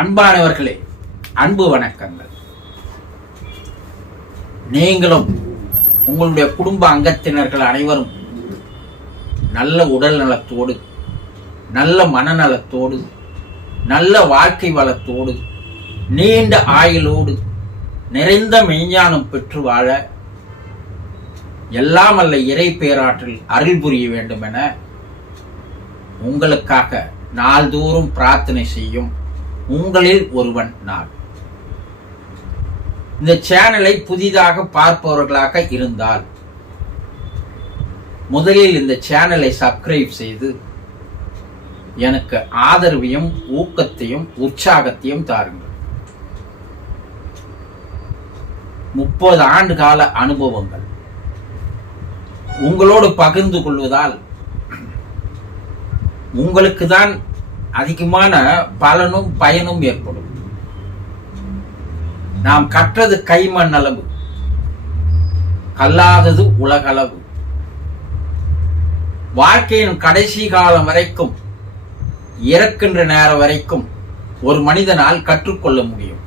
அன்பானவர்களே, அன்பு வணக்கங்கள். நீங்களும் உங்களுடைய குடும்ப அங்கத்தினர்கள் அனைவரும் நல்ல உடல் நலத்தோடு, நல்ல மனநலத்தோடு, நல்ல வாழ்க்கை வளத்தோடு, நீண்ட ஆயுளோடு, நிறைந்த மெய்ஞானம் பெற்று வாழ எல்லாம் அல்ல இறை பேராற்றில் அருள் புரிய வேண்டும் என உங்களுக்காக நாள்தோறும் பிரார்த்தனை செய்யும் உங்களில் ஒருவன் நான். இந்த சேனலை புதிதாக பார்ப்பவர்களாக இருந்தால் முதலில் இந்த சேனலை சப்ஸ்கிரைப் செய்து எனக்கு ஆதரவையும் ஊக்கத்தையும் உற்சாகத்தையும் தாருங்கள். 30 ஆண்டு கால அனுபவங்கள் உங்களோடு பகிர்ந்து கொள்வதால் உங்களுக்கு தான் அதிகமான பலனும் பயனும் ஏற்படும். நாம் கற்றது கைமண் அளவு, கல்லாதது உலகளவு. வாழ்க்கையின் கடைசி காலம் வரைக்கும், இறக்கின்ற நேரம் வரைக்கும் ஒரு மனிதனால் கற்றுக்கொள்ள முடியும்.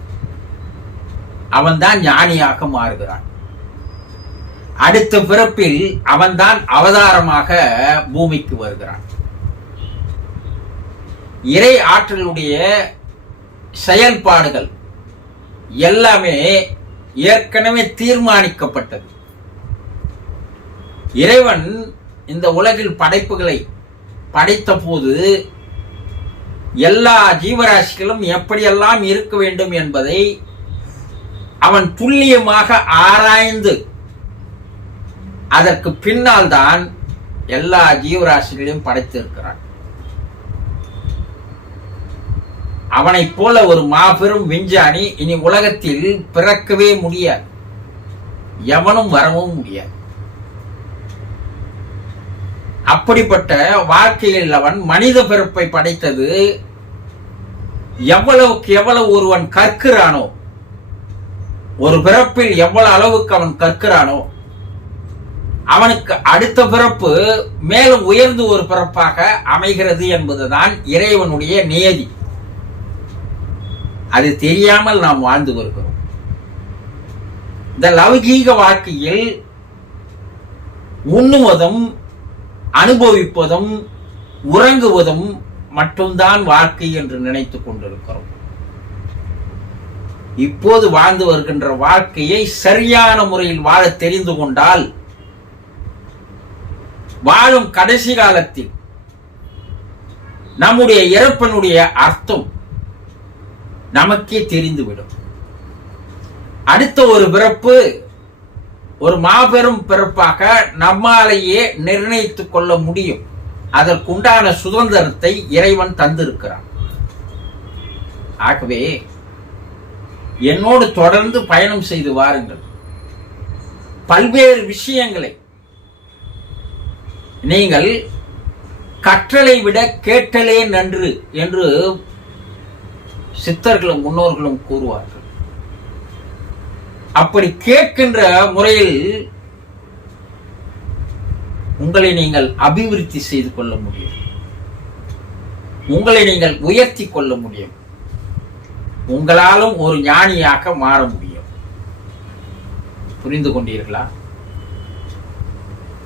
அவன்தான் ஞானியாக மாறுகிறான். அடுத்த பிறப்பில் அவன்தான் அவதாரமாக பூமிக்கு வருகிறான். இறை ஆற்றலுடைய செயல்பாடுகள் எல்லாமே ஏற்கனவே தீர்மானிக்கப்பட்டது. இறைவன் இந்த உலகில் படைப்புகளை படைத்த போது எல்லா ஜீவராசிகளும் எப்படியெல்லாம் இருக்க வேண்டும் என்பதை அவன் துல்லியமாக ஆராய்ந்து அதற்கு பின்னால் தான் எல்லா ஜீவராசிகளையும் படைத்திருக்கிறான். அவனை போல ஒரு மாபெரும் விஞ்ஞானி இனி உலகத்தில் பிறக்கவே முடியாது, எவனும் வரவும் முடியாது. அப்படிப்பட்ட வாழ்க்கையில் அவன் மனித பிறப்பை படைத்தது எவ்வளவுக்கு எவ்வளவு ஒருவன் கற்கிறானோ, ஒரு பிறப்பில் எவ்வளவு அளவுக்கு அவன் கற்கிறானோ அவனுக்கு அடுத்த பிறப்பு மேலும் உயர்ந்து ஒரு பிறப்பாக அமைகிறது என்பதுதான் இறைவனுடைய நியதி. அது தெரியாமல் நாம் வாழ்ந்து வருகிறோம். இந்த லௌகீக வாழ்க்கையில் உண்ணுவதும் அனுபவிப்பதும் உறங்குவதும் மட்டும்தான் வாழ்க்கை என்று நினைத்துக் கொண்டிருக்கிறோம். இப்போது வாழ்ந்து வருகின்ற வாழ்க்கையை சரியான முறையில் வாழ தெரிந்து கொண்டால் வாழும் கடைசி காலத்தில் நம்முடைய இறப்பினுடைய அர்த்தம் நமக்கே தெரிந்துவிடும். அடுத்த ஒரு பிறப்பு ஒரு மாபெரும் பிறப்பாக நம்மாலேயே நிர்ணயித்துக் கொள்ள முடியும். அதற்குண்டான சுதந்திரத்தை இறைவன் தந்திருக்கிறான். ஆகவே என்னோடு தொடர்ந்து பயணம் செய்து வாருங்கள். பல்வேறு விஷயங்களை நீங்கள் கற்றலை விட கேட்டலே நன்று என்று சித்தர்களும் முன்னோர்களும் கூறுவார்கள். அப்படி கேட்கின்ற முறையில் உங்களை நீங்கள் அபிவிருத்தி செய்து கொள்ள முடியும், உங்களை நீங்கள் உயர்த்தி கொள்ள முடியும், உங்களாலும் ஒரு ஞானியாக மாற முடியும். புரிந்து கொண்டீர்களா?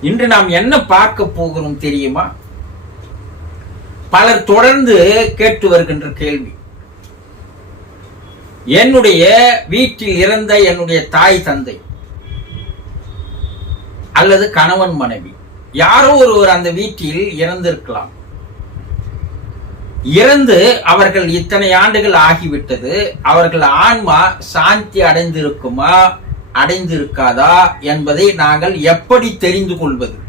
இன்று நாம் என்ன பார்க்க போகிறோம் தெரியுமா? பலர் தொடர்ந்து கேட்டு வருகின்ற கேள்வி, என்னுடைய வீட்டில் இறந்த என்னுடைய தாய் தந்தை அல்லது கணவன் மனைவி யாரோ ஒருவர் அந்த வீட்டில் இறந்திருக்கலாம். இறந்து அவர்கள் இத்தனை ஆண்டுகள் ஆகிவிட்டது. அவர்கள் ஆன்மா சாந்தி அடைந்திருக்குமா அடைந்திருக்காதா என்பதை நாங்கள் எப்படி தெரிந்து கொள்வது?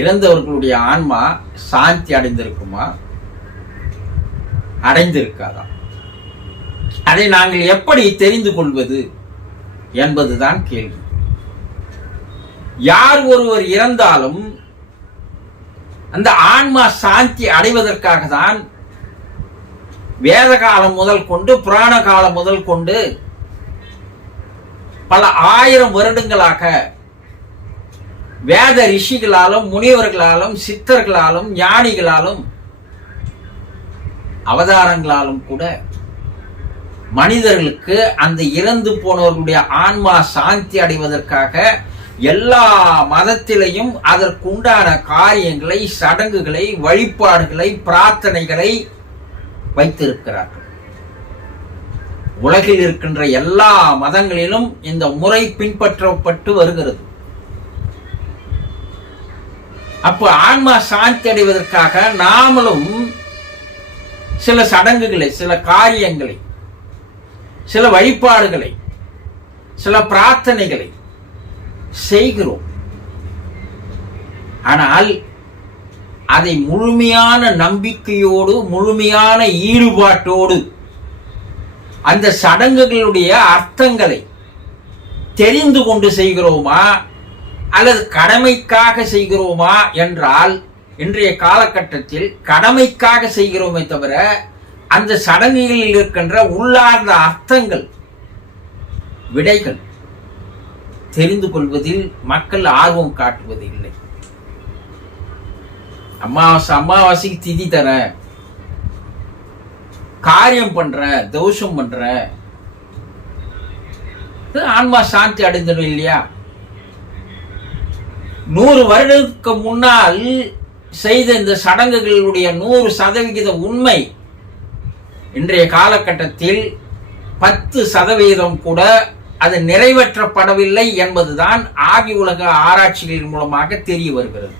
இறந்தவர்களுடைய ஆன்மா சாந்தி அடைந்திருக்குமா அடைந்திருக்காதா, அதை நாங்கள் எப்படி தெரிந்து கொள்வது என்பதுதான் கேள்வி. யார் ஒருவர் இறந்தாலும் அந்த ஆன்மா சாந்தி அடைவதற்காக தான் வேத காலம் முதல் கொண்டு புராண காலம் முதல் கொண்டு பல 1000 வருடங்களாக வேத ரிஷிகளாலும் முனிவர்களாலும் சித்தர்களாலும் ஞானிகளாலும் அவதாரங்களாலும் கூட மனிதர்களுக்கு அந்த இறந்து போனவர்களுடைய ஆன்மா சாந்தி அடைவதற்காக எல்லா மதத்திலையும் அதற்குண்டான காரியங்களை, சடங்குகளை, வழிபாடுகளை, பிரார்த்தனைகளை வைத்திருக்கிறார்கள். உலகில் இருக்கின்ற எல்லா மதங்களிலும் இந்த முறை பின்பற்றப்பட்டு வருகிறது. அப்ப ஆன்மா சாந்தி அடைவதற்காக நாமளும் சில சடங்குகளை, சில காரியங்களை, சில வழிபாடுகளை, சில பிரார்த்தனைகளை செய்கிறோம். ஆனால் அதை முழுமையான நம்பிக்கையோடு, முழுமையான ஈடுபாட்டோடு அந்த சடங்குகளுடைய அர்த்தங்களை தெரிந்து கொண்டு செய்கிறோமா அல்லது கடமைக்காக செய்கிறோமா என்றால், இன்றைய காலகட்டத்தில் கடமைக்காக செய்கிறோமே தவிர அந்த சடங்குகளில் இருக்கின்ற உள்ளார்ந்த அர்த்தங்கள், விடைகள் தெரிந்து கொள்வதில் மக்கள் ஆர்வம் காட்டுவதில்லை. அமாவாசைக்கு திதி தர, காரியம் பண்ற, தோஷம் பண்ற, ஆன்மா சாந்தி அடைந்துடும் இல்லையா? 100 வருடத்துக்கு முன்னால் செய்த இந்த சடங்குகளுடைய 100% உண்மை இன்றைய காலகட்டத்தில் 10% கூட அது நிறைவேற்றப்படவில்லை என்பதுதான் ஆவி உலக ஆராய்ச்சிகளின் மூலமாக தெரிய வருகிறது.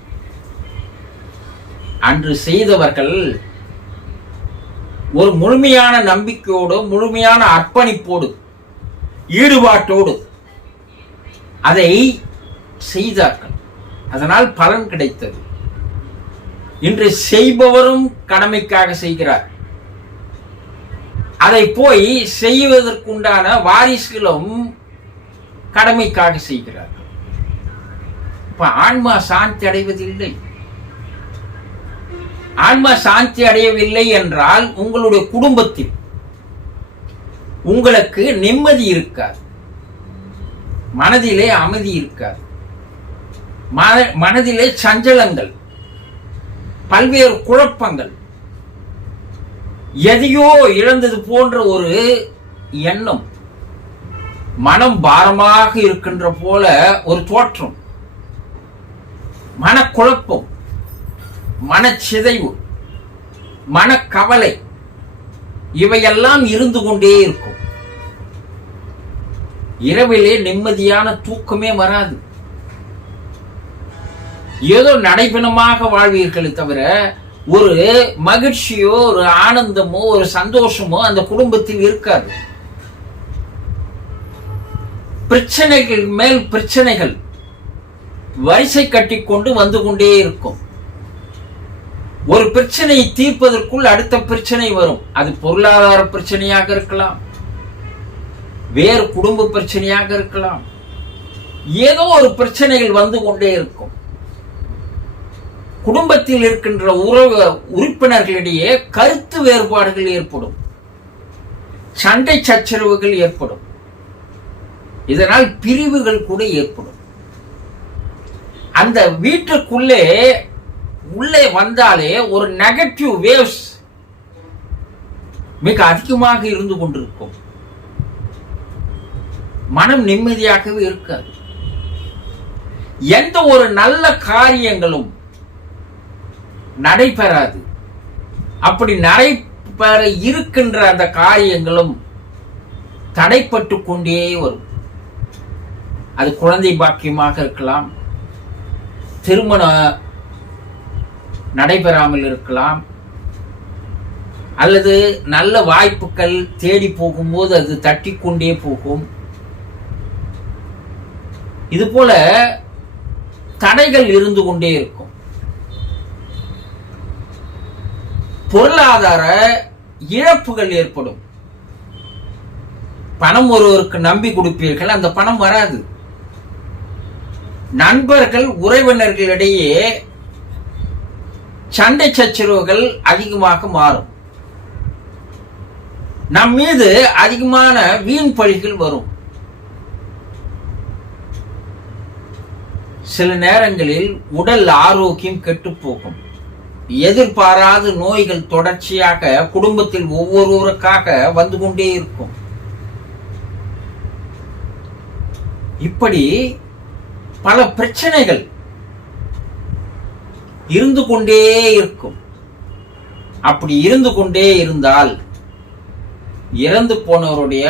அன்று செய்தவர்கள் ஒரு முழுமையான நம்பிக்கையோடு, முழுமையான அர்ப்பணிப்போடு, ஈடுபாட்டோடு அதை செய்தார்கள். அதனால் பலன் கிடைத்தது. இன்று செய்பவரும் கடமைக்காக செய்கிறார். அதை போய் செய்வதற்குண்டான வாரிசுகளும் கடமைக்காக செய்கிறார்கள். இப்ப ஆன்மா சாந்தி அடைவதில்லை. ஆன்மா சாந்தி அடையவில்லை என்றால் உங்களுடைய குடும்பத்தில் உங்களுக்கு நிம்மதி இருக்காது, மனதிலே அமைதி இருக்காது, மனதிலே சஞ்சலங்கள், பல்வேறு குழப்பங்கள், எதையோ இழந்தது போன்ற ஒரு எண்ணம், மனம் பாரமாக இருக்கின்ற போல ஒரு தோற்றம், மனக்குழப்பம், மனச்சிதைவு, மனக்கவலை, இவையெல்லாம் இருந்து கொண்டே இருக்கும். இரவிலே நிம்மதியான தூக்கமே வராது. ஏதோ நடைபெணமாக வாழ்வீர்களே தவிர ஒரு மகிழ்ச்சியோ, ஒரு ஆனந்தமோ, ஒரு சந்தோஷமோ அந்த குடும்பத்தில் இருக்காது. பிரச்சனைகள் மேல் பிரச்சனைகள் வரிசை கட்டிக்கொண்டு வந்து கொண்டே இருக்கும். ஒரு பிரச்சனையை தீர்ப்பதற்குள் அடுத்த பிரச்சனை வரும். அது பொருளாதார பிரச்சனையாக இருக்கலாம், வேறு குடும்ப பிரச்சனையாக இருக்கலாம். ஏதோ ஒரு பிரச்சனைகள் வந்து கொண்டே இருக்கும். குடும்பத்தில் இருக்கின்ற உறுப்பினர்களிடையே கருத்து வேறுபாடுகள் ஏற்படும், சண்டை சச்சரவுகள் ஏற்படும், இதனால் பிரிவுகள் கூட ஏற்படும். அந்த வீட்டுக்குள்ளே உள்ளே வந்தாலே ஒரு நெகட்டிவ் வேவ்ஸ் மிக அதிகமாக இருந்து கொண்டிருக்கும். மனம் நிம்மதியாகவே இருக்காது. எந்த ஒரு நல்ல காரியங்களும் நடைபெறாது. அப்படி நடைபெற இருக்கின்ற அந்த காரியங்களும் தடைப்பட்டு கொண்டே வரும். அது குழந்தை பாக்கியமாக இருக்கலாம், திருமணம் நடைபெறாமல் இருக்கலாம், அல்லது நல்ல வாய்ப்புகள் தேடி போகும்போது அது தட்டிக்கொண்டே போகும். இது போல தடைகள் இருந்து கொண்டே இருக்கும். பொருளாதார இழப்புகள் ஏற்படும். பணம் ஒருவருக்கு நம்பி கொடுப்பீர்கள், அந்த பணம் வராது. நண்பர்கள் உறவினர்களிடையே சண்டை சச்சரவுகள் அதிகமாக மாறும். நம் மீது அதிகமான வீண் பழிகள் வரும். சில நேரங்களில் உடல் ஆரோக்கியம் கெட்டு போகும். எதிர்பாராத நோய்கள் தொடர்ச்சியாக குடும்பத்தில் ஒவ்வொருவருக்காக வந்து கொண்டே இருக்கும். இப்படி பல பிரச்சனைகள் இருந்து கொண்டே இருக்கும். அப்படி இருந்து கொண்டே இருந்தால் இறந்து போனவருடைய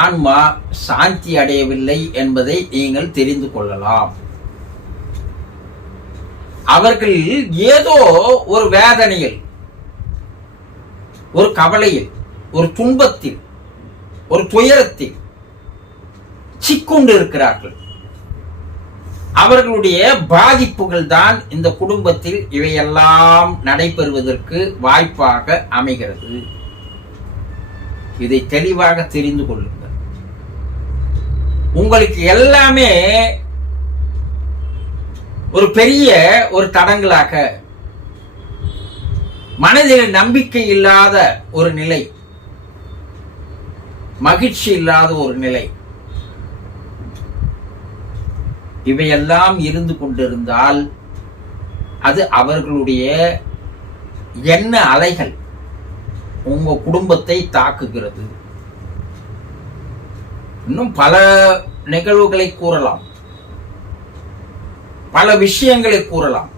ஆன்மா சாந்தி அடையவில்லை என்பதை நீங்கள் தெரிந்து கொள்ளலாம். அவர்கள் ஏதோ ஒரு வேதனையில், ஒரு கவலையில், ஒரு துன்பத்தில், ஒரு துயரத்தில் சிக்குண்டு இருக்கிறார்கள். அவர்களுடைய பாதிப்புகள் தான் இந்த குடும்பத்தில் இவையெல்லாம் நடைபெறுவதற்கு வாய்ப்பாக அமைகிறது. இதை தெளிவாக தெரிந்து கொள்ளுங்கள். உங்களுக்கு எல்லாமே ஒரு பெரிய ஒரு தடங்களாக, மனதில் நம்பிக்கை இல்லாத ஒரு நிலை, மகிழ்ச்சி இல்லாத ஒரு நிலை, இவையெல்லாம் இருந்து கொண்டிருந்தால் அது அவர்களுடைய எண்ண அலைகள் உங்க குடும்பத்தை தாக்குகிறது. இன்னும் பல நிகழ்வுகளை கூறலாம், பல விஷயங்களை கூறலாம்.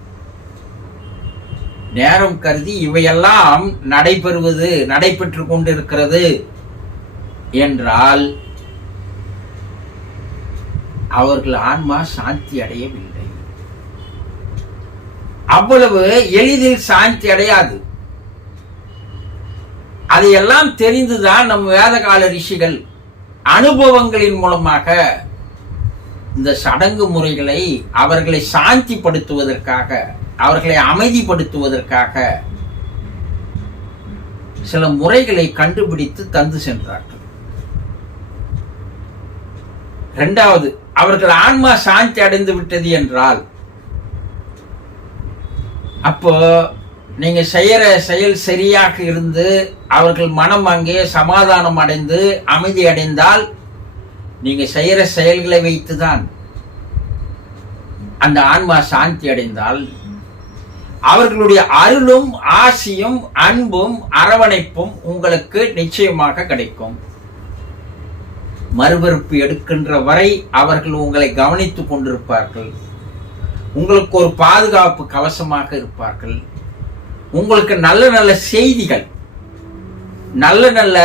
நேரம் கருதி இவையெல்லாம் நடைபெற்று கொண்டிருக்கிறது என்றால் அவர்கள் ஆன்மா சாந்தி அடையவில்லை. அவ்வளவு எளிதில் சாந்தி அடையாது. அதையெல்லாம் தெரிந்துதான் நம் வேதகால ரிஷிகள் அனுபவங்களின் மூலமாக இந்த சடங்கு முறைகளை அவர்களை சாந்திப்படுத்துவதற்காக, அவர்களை அமைதிப்படுத்துவதற்காக சில முறைகளை கண்டுபிடித்து தந்து சென்றார்கள். இரண்டாவது, அவர்கள் ஆன்மா சாந்தி அடைந்து விட்டது என்றால் அப்போ நீங்க செய்யற செயல் சரியாக இருந்து அவர்கள் மனம் அங்கே சமாதானம் அடைந்து அமைதி அடைந்தால் நீங்க செய்யற செயல்களை வைத்துதான் அந்த ஆன்மா சாந்தி அடைந்தால் அவர்களுடைய அருளும் ஆசியும் அன்பும் அரவணைப்பும் உங்களுக்கு நிச்சயமாக கிடைக்கும். மறுபிறப்பு எடுக்கின்ற வரை அவர்கள் உங்களை கவனித்துக் கொண்டிருப்பார்கள். உங்களுக்கு ஒரு பாதுகாப்பு கவசமாக இருப்பார்கள். உங்களுக்கு நல்ல நல்ல செய்திகள், நல்ல நல்ல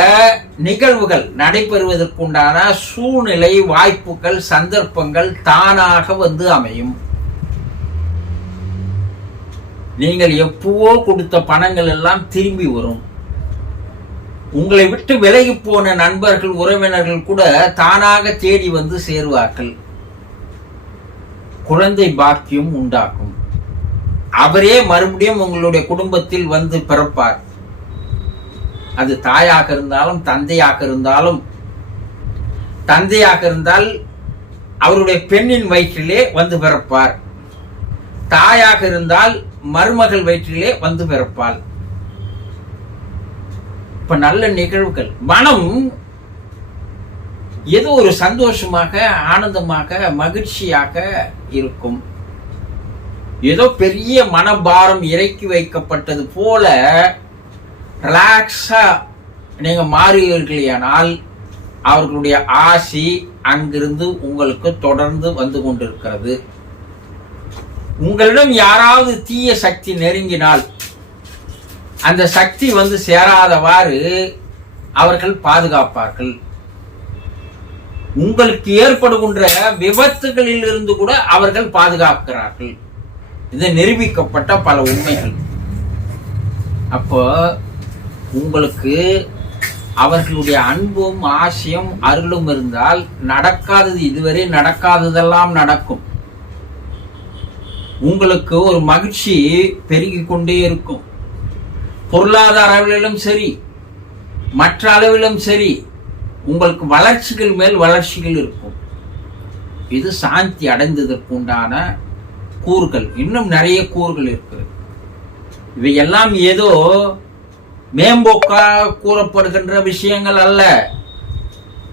நிகழ்வுகள் நடைபெறுவதற்குண்டான சூழ்நிலை, வாய்ப்புகள், சந்தர்ப்பங்கள் தானாக வந்து அமையும். நீங்கள் எப்பவோ கொடுத்த பணங்கள் எல்லாம் திரும்பி வரும். உங்களை விட்டு விலகி போன நண்பர்கள், உறவினர்கள் கூட தானாக தேடி வந்து சேருவார்கள். குழந்தை பாக்கியம் உண்டாகும். அவரே மறுபடியும் உங்களுடைய குடும்பத்தில் வந்து பிறப்பார். அது தாயாக இருந்தாலும் தந்தையாக இருந்தாலும், தந்தையாக இருந்தால் அவருடைய பெண்ணின் வயிற்றிலே வந்து பிறப்பார். தாயாக இருந்தால் மருமகள் வயிற்றிலே வந்து பிறப்பாள். இப்ப நல்ல நிகழ்வுகள், மனம் ஏதோ ஒரு சந்தோஷமாக, ஆனந்தமாக, மகிழ்ச்சியாக இருக்கும். ஏதோ பெரிய மனபாரம் இறக்கி வைக்கப்பட்டது போல ரிலாக்ஸா நீங்க மாறுவீர்களானால் அவர்களுடைய ஆசி அங்கிருந்து உங்களுக்கு தொடர்ந்து வந்து கொண்டிருக்கிறது. உங்களிடம் யாராவது தீய சக்தி நெருங்கினால் அந்த சக்தி வந்து சேராதவாறு அவர்கள் பாதுகாப்பார்கள். உங்களுக்கு ஏற்படுகின்ற விபத்துகளில் இருந்து கூட அவர்கள் பாதுகாக்கிறார்கள். இது நிரூபிக்கப்பட்ட பல உண்மைகள். அப்போ உங்களுக்கு அவர்களுடைய அன்பும் ஆசையும் அருளும் இருந்தால் நடக்காதது, இதுவரை நடக்காததெல்லாம் நடக்கும். உங்களுக்கு ஒரு மகிழ்ச்சி பெருகிக் கொண்டே இருக்கும். பொருளாதார அளவிலும் சரி, மற்ற அளவிலும் சரி, உங்களுக்கு வளர்ச்சிகள் மேல் வளர்ச்சிகள் இருக்கும். இது சாந்தி அடைந்ததற்கு உண்டான கூறுகள். இன்னும் நிறைய கூறுகள் இருக்கு. இவையெல்லாம் ஏதோ மேம்போக்காக கூறப்படுகின்ற விஷயங்கள் அல்ல.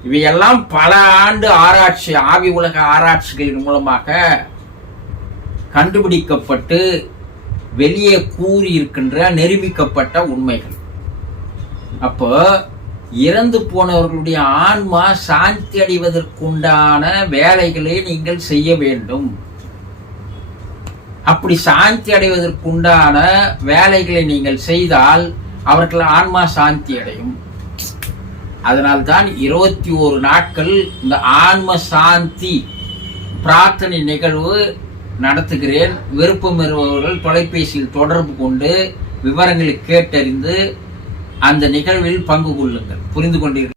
இவையெல்லாம் பல ஆண்டு ஆராய்ச்சி, ஆவி உலக ஆராய்ச்சிகளின் மூலமாக கண்டுபிடிக்கப்பட்டு வெளியே கூறியிருக்கின்ற நிரூபிக்கப்பட்ட உண்மைகள். அப்போ இறந்து போனவர்களுடைய ஆன்மா சாந்தி அடைவதற்குண்டான வேலைகளை நீங்கள் செய்ய வேண்டும். அப்படி சாந்தி அடைவதற்குண்டான வேலைகளை நீங்கள் செய்தால் அவர்கள் ஆன்மா சாந்தி அடையும். அதனால்தான் 21 நாட்கள் இந்த ஆன்ம சாந்தி பிரார்த்தனை நிகழ்வு நடத்துகிறேன். விருப்பம் இருப்பவர்கள் தொலைபேசியில் தொடர்பு கொண்டு விவரங்களை கேட்டறிந்து அந்த நிகழ்வில் பங்கு கொள்ளுங்கள். புரிந்து கொண்டீர்கள்?